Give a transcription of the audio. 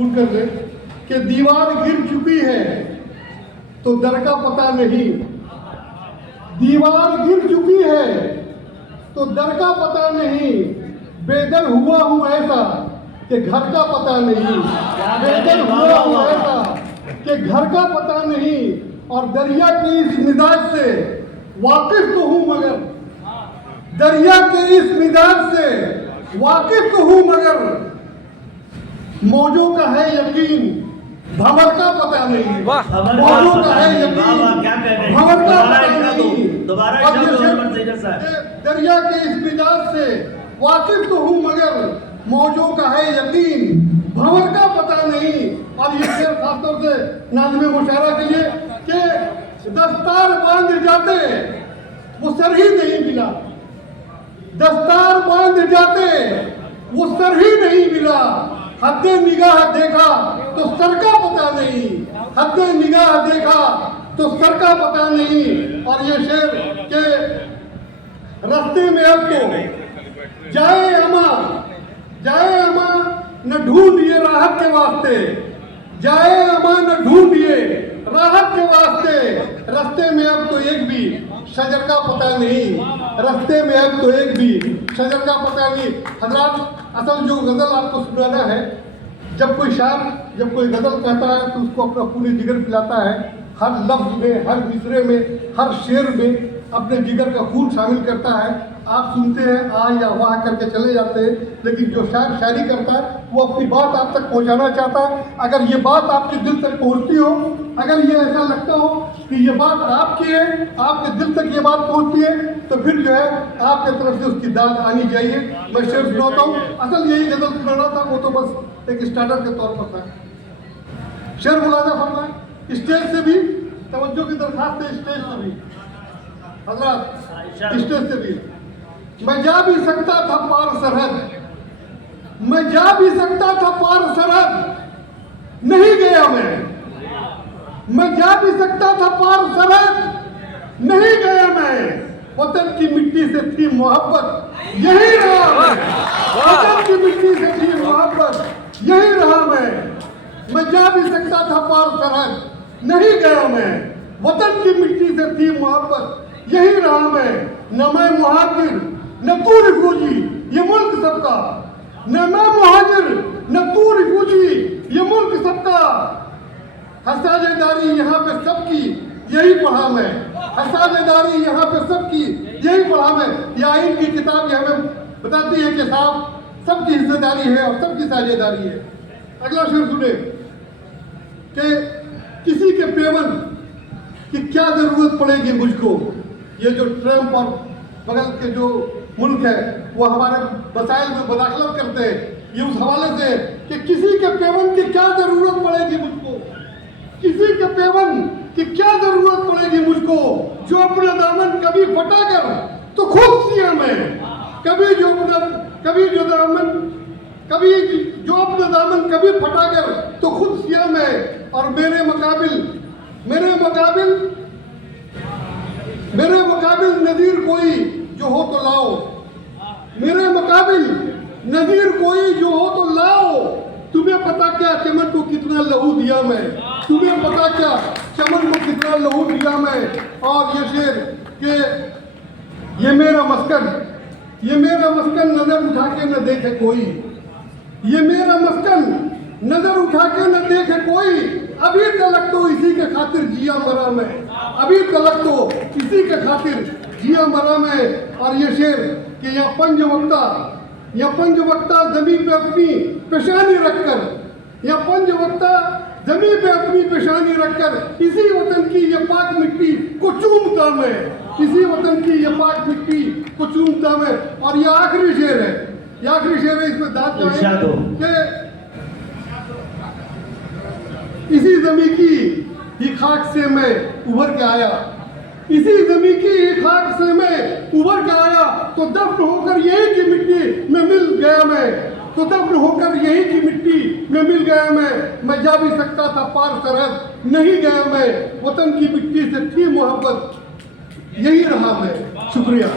पूछ कर दे कि दीवार गिर चुकी है तो दर का पता नहीं, दीवार गिर चुकी है तो दर का पता नहीं, बेदर हुआ हूं ऐसा कि घर का पता नहीं, बेदर हुआ हूं ऐसा कि घर का पता नहीं, और दरिया की इस मिजाज से वाकिफ तो हूं मगर, दरिया के इस मिजाज से वाकिफ तो हूं मगर, मौजों का है यकीन भंवर का पता नहीं, मौजों का है यकीन भंवर का पता नहीं, दरिया के इस मिजाज से वाकिफ तो हूं मगर, मौजों का है यकीन भंवर का पता नहीं। और ये शेर खासतौर से नाज़िम मुशायरा के लिए कि दस्तार बांध जाते वो सर ही नहीं मिला, दस्तार बांध जाते वो सर ही नहीं मिला, हद्दे निगाह देखा तो सर का पता नहीं, हद्दे निगाह देखा तो सर का पता नहीं। और ये शेर के रास्ते में अब तो जाए अमा न ढूंढिए राहत के वास्ते, जाए अमा न ढूंढिए राहत के वास्ते, रास्ते में अब तो एक भी शजर का पता नहीं, रास्ते में अब तो एक भी शजर का पता नहीं। हजरात, असल जो गज़ल आपको सुनाना है, जब कोई शायर जब कोई गज़ल कहता है तो उसको अपना पूरी जिगर पिलाता है, हर लफ्ज़ में, हर मिसरे में, हर शेर में अपने जिगर का खून शामिल करता है। आप सुनते हैं आ या वाह करके चले जाते हैं, लेकिन जो शायर शायरी करता है वो अपनी बात आप तक पहुंचाना चाहता है। अगर ये बात आपके दिल तक पहुंचती हो, अगर ये ऐसा लगता हो कि ये बात आपकी है, आपके दिल तक ये बात पहुंचती है, तो फिर जो है आपके तरफ से उसकी दाद आनी चाहिए। मैं शेर सुनाता हूँ, असल यही गज़ल सुनाना था, वो तो बस एक स्टार्टर के तौर पर था। शेर मुलाजा फरमाए, स्टेज से भी तवज्जो की दरखास्त है, स्टेज से भी हजरात, स्टेज से भी। मैं जा भी सकता था पार सरहद, मैं जा भी सकता था पार सरहद, नहीं गया मैं जा भी सकता था पार सरहद, नहीं गया मैं, वतन की मिट्टी से थी मोहब्बत यही रहा मैं, वतन की मिट्टी से थी मोहब्बत यही रहा मैं जा भी सकता था पार सरहद, नहीं गया मैं, वतन की मिट्टी से थी मोहब्बत यही रहा मैं, न मैं मुहाजिर न तू रिफूजी ये मुल्क सबका, न मैं मुहाजिर न तू रिफूजी ये मुल्क सबका, हसाजेदारी यहाँ पे सबकी यही पढ़ा मैं, हसाजेदारी यहाँ पे सबकी यही पढ़ा मैं। ये आइन की किताब ये हमें बताती है कि साहब सबकी हिस्सेदारी है और सबकी साझेदारी है। अगला शेर सुने कि किसी के पेवन की क्या जरूरत पड़ेगी मुझको, ये जो ट्रम्प और बगल के जो मुल्क है वो हमारे वसाइल में मुदाखलत करते हैं, ये उस हवाले से कि किसी के पेवन की क्या जरूरत पड़ेगी मुझको, किसी के पेवन की क्या जरूरत पड़ेगी मुझको, जो अपना दामन कभी फटा कर तो खुद सिया मैं, कभी जो अपना दामन कभी फटा कर तो खुद सिया मैं, और मेरे मुकाबिल नजीर कोई जो हो तो लाओ, मेरे मुकाबिल नजीर कोई जो हो तो लाओ, तुम्हें पता क्या चमन को कितना लहू दिया मैं, तुम्हें पता क्या चमन को कितना लहू दिया मैं। और ये शेर कि ये मेरा मस्कन नजर उठा के न देखे कोई, ये मेरा मस्कन नजर उठा के न देखे कोई, अभी तलक तो इसी के खातिर जिया मरा मैं, अभी तलक तो इसी के खातिर जिया मरा मैं। और ये शेर कि या पंज वक्ता जमीन पे अपनी पेशानी रखकर, या पंज वक्ता जमीन पे अपनी पेशानी रखकर इसी वतन की ये पाक मिट्टी को चूमता मैं, इसी वतन की ये पाक मिट्टी को चूमता मैं। और ये आखिरी शेर है, इसमें दाद कि इसी जमीन की ही खाक से मैं उभर के आया, इसी जमीन की खाक से मैं उभर के आया, तो दफन होकर यही की मिट्टी में मिल गया मैं, तो दफन होकर यही की मिट्टी में मिल गया मैं जा भी सकता था पार सरहद, नहीं गया मैं, वतन की मिट्टी से थी मोहब्बत यही रहा मैं। शुक्रिया।